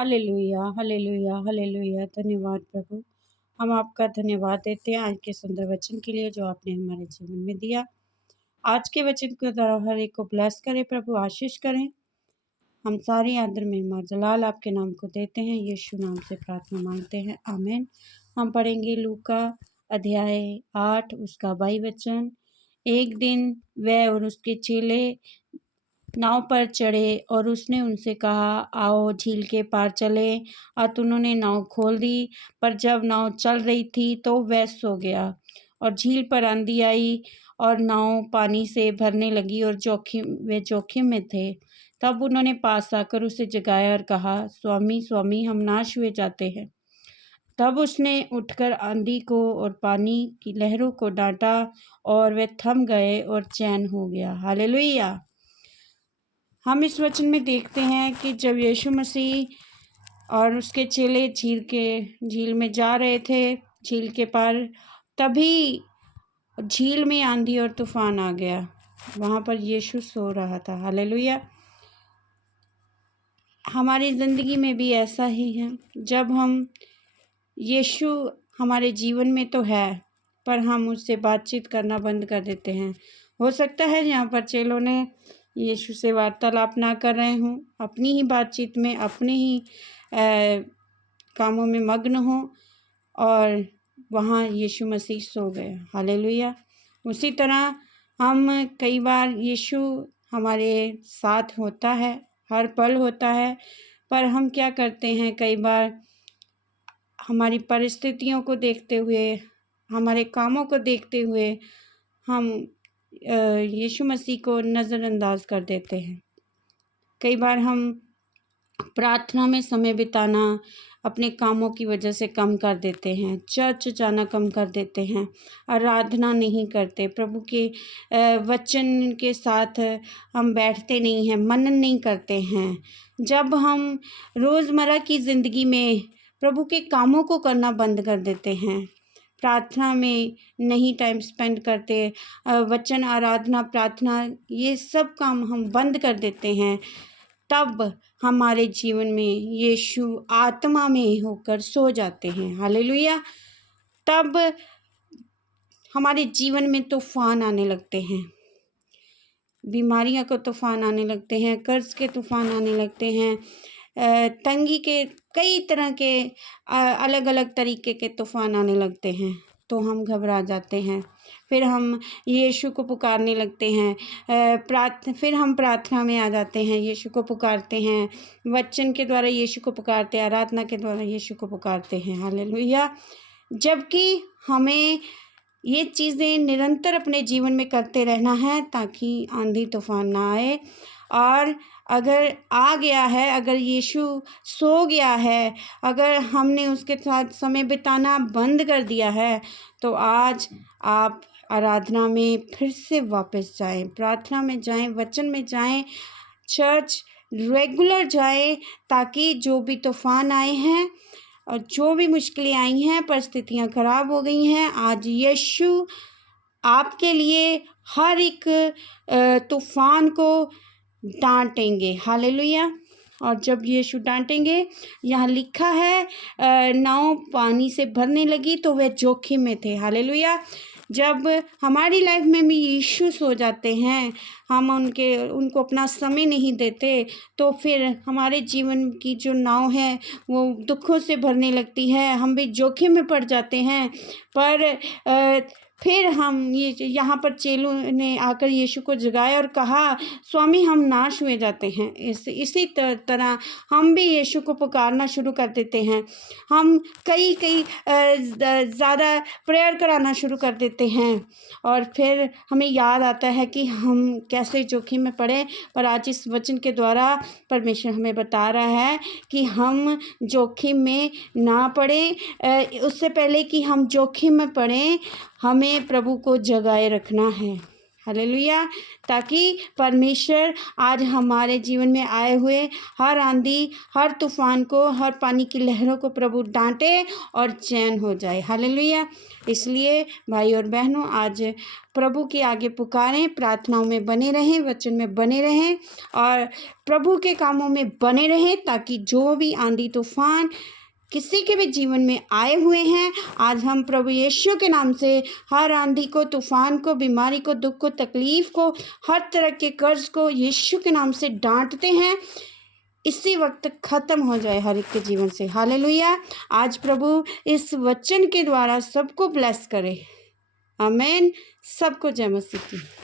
Hallelujah, hallelujah, hallelujah. धन्यवाद प्रभु। हम आपका धन्यवाद देते हैं आज के सुंदर वचन के लिए जो आपने हमारे जीवन में दिया। आज के वचन के द्वारा हर एक को ब्लेस करें प्रभु, आशीष करें। हम सारी आदर महिमा जलाल आपके नाम को देते हैं, यीशु नाम से प्रार्थना मांगते हैं, आमीन। हम पढ़ेंगे लूका अध्याय 8 उसका 22 वचन। एक दिन वह और उसके चेले नाव पर चढ़े और उसने उनसे कहा, आओ झील के पार चले। अत उन्होंने नाव खोल दी, पर जब नाव चल रही थी तो वह सो गया। और झील पर आंधी आई और नाव पानी से भरने लगी और वे जोखिम में थे। तब उन्होंने पास आकर उसे जगाया और कहा, स्वामी स्वामी, हम नाश हुए जाते हैं। तब उसने उठकर आंधी को और पानी की लहरों को डांटा और वे थम गए और चैन हो गया। हालेलुया। हम इस वचन में देखते हैं कि जब यीशु मसीह और उसके चेले झील में जा रहे थे, झील के पार, तभी झील में आंधी और तूफान आ गया। वहाँ पर यीशु सो रहा था। हालेलुया। हमारी ज़िंदगी में भी ऐसा ही है। जब हम यीशु हमारे जीवन में तो है, पर हम उससे बातचीत करना बंद कर देते हैं। हो सकता है यहाँ पर चेलों ने यीशु से वार्तालाप ना कर रहे हों, अपनी ही बातचीत में, अपने ही कामों में मग्न हों, और वहाँ यीशु मसीह सो गए। हालेलुया। उसी तरह हम कई बार यीशु हमारे साथ होता है, हर पल होता है, पर हम क्या करते हैं, कई बार हमारी परिस्थितियों को देखते हुए, हमारे कामों को देखते हुए हम यीशु मसीह को नज़रअंदाज कर देते हैं। कई बार हम प्रार्थना में समय बिताना अपने कामों की वजह से कम कर देते हैं, चर्च जाना कम कर देते हैं, आराधना नहीं करते, प्रभु के वचन के साथ हम बैठते नहीं हैं, मनन नहीं करते हैं। जब हम रोज़मर्रा की ज़िंदगी में प्रभु के कामों को करना बंद कर देते हैं, प्रार्थना में नहीं टाइम स्पेंड करते, वचन, आराधना, प्रार्थना, ये सब काम हम बंद कर देते हैं, तब हमारे जीवन में यीशु आत्मा में होकर सो जाते हैं। हालेलुया। तब हमारे जीवन में तूफान आने लगते हैं, बीमारियां को तूफान आने लगते हैं, कर्ज के तूफान आने लगते हैं, तंगी के कई तरह के अलग अलग तरीके के तूफान आने लगते हैं। तो हम घबरा जाते हैं, फिर हम यीशु को पुकारने लगते हैं, फिर हम प्रार्थना में आ जाते हैं, यीशु को पुकारते हैं, वचन के द्वारा यीशु को पुकारते हैं, आराधना के द्वारा यीशु को पुकारते हैं। हालेलुया। जबकि हमें ये चीज़ें निरंतर अपने जीवन में करते रहना है, ताकि आंधी तूफान ना आए। और अगर आ गया है, अगर यीशु सो गया है, अगर हमने उसके साथ समय बिताना बंद कर दिया है, तो आज आप आराधना में फिर से वापस जाएं, प्रार्थना में जाएं, वचन में जाएं, चर्च रेगुलर जाएं, ताकि जो भी तूफान आए हैं और जो भी मुश्किलें आई हैं, परिस्थितियां खराब हो गई हैं, आज यीशु आपके लिए हर एक तूफान को डांटेंगे। हालेलुया। और जब यीशु डांटेंगे, यहाँ लिखा है नाव पानी से भरने लगी तो वे जोखिम में थे। हालेलुया। जब हमारी लाइफ में भी यीशु सो जाते हैं, हम उनको अपना समय नहीं देते, तो फिर हमारे जीवन की जो नाव है वो दुखों से भरने लगती है, हम भी जोखिम में पड़ जाते हैं। पर फिर हम यहाँ पर चेलों ने आकर यीशु को जगाया और कहा, स्वामी, हम नाश हुए जाते हैं। इसी तरह हम भी यीशु को पुकारना शुरू कर देते हैं। हम कई ज़्यादा प्रेयर कराना शुरू कर देते हैं, और फिर हमें याद आता है कि हम कैसे जोखिम में पड़े। पर आज इस वचन के द्वारा परमेश्वर हमें बता रहा है कि हम जोखिम में ना पड़े। उससे पहले कि हम जोखिम में पड़ें, हमें प्रभु को जगाए रखना है। हालेलुया। ताकि परमेश्वर आज हमारे जीवन में आए हुए हर आंधी, हर तूफान को, हर पानी की लहरों को प्रभु डांटे और चैन हो जाए। हालेलुया। इसलिए भाई और बहनों, आज प्रभु के आगे पुकारें, प्रार्थनाओं में बने रहें, वचन में बने रहें और प्रभु के कामों में बने रहें, ताकि जो भी आंधी तूफान किसी के भी जीवन में आए हुए हैं, आज हम प्रभु यीशु के नाम से हर आंधी को, तूफान को, बीमारी को, दुख को, तकलीफ को, हर तरह के कर्ज को यीशु के नाम से डांटते हैं। इसी वक्त ख़त्म हो जाए हर एक के जीवन से। हालेलुया। आज प्रभु इस वचन के द्वारा सबको ब्लेस करे। आमीन। सबको जय मसीह की।